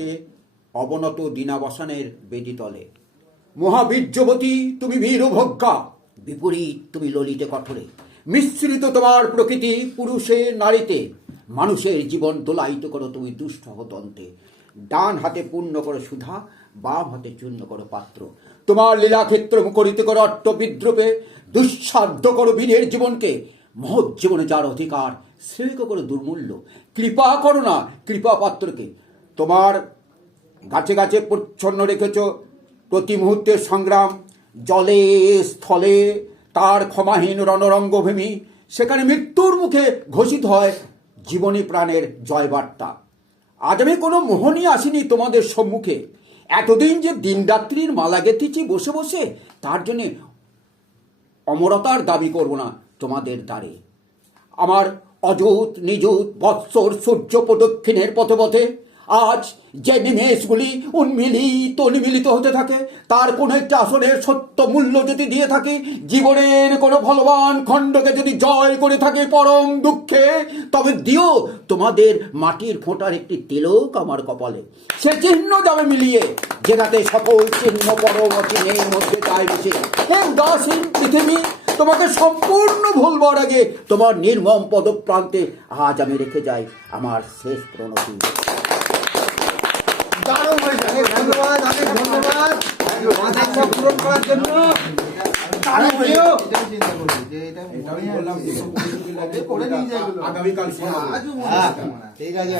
থাকে অবনত দিনাবসানের বেদি তলে। মহাবীর্যবতী তুমি বীরভোগ্যা, বিপরীত তুমি ললিতে কঠোরে। মিশ্রিত তোমার প্রকৃতি পুরুষে নারীতে, মানুষের জীবন দোলায়িত করো তুমি দুষ্ট হতন্তে। ডান হাতে পূর্ণ করো সুধা, বাম হাতে চূর্ণ করো পাত্র। তোমার লীলাক্ষেত্র মুখরিত করো অট্ট বিদ্রুপে, দুঃসাধ্য করো বীরের জীবনকে। মহৎ জীবনে যার অধিকার, শ্রেয় করো দুর্মূল্য। কৃপা করো না কৃপা পাত্রকে। তোমার গাছে গাছে প্রচ্ছন্ন রেখেছ প্রতি মুহূর্তের সংগ্রাম। জলে স্থলে তার ক্ষমাহীন রণরঙ্গভূমি, সেখানে মৃত্যুর মুখে ঘোষিত হয় জীবনী প্রাণের জয়বার্তা। আজ আমি কোনো মোহনই আসিনি তোমাদের সম্মুখে। এতদিন যে দিনরাত্রির মালা গেঁথেছি বসে বসে, তার জন্যে অমরতার দাবি করব না তোমাদের দ্বারে। আমার অযুত নিযুত বৎসর সূর্য প্রদক্ষিণের পথে পথে আজ যে নিমেষগুলি উন্মিলিত হতে থাকে, তার কোনো একটা আসনের সত্য মূল্য যদি দিয়ে থাকি, জীবনের কোনো ফলবান খণ্ডকে যদি জয় করে থাকে পরম দুঃখে, তবে দিও তোমাদের মাটির ফোঁটার একটি তিলক আমার কপালে। সে চিহ্ন যাবে মিলিয়ে, যেটাতে সকল চিহ্ন পরম চিহ্নের মধ্যে যায় মিশে। হে উদাসীন পৃথিবী, তোমাকে সম্পূর্ণ ভুলবার আগে তোমার নির্মম পদপ্রান্তে আজ আমি রেখে যাই আমার শেষ প্রণতি। ধন্যবাদ, অনেক ধন্যবাদ পূরণ করার জন্য। আগামীকাল ঠিক আছে।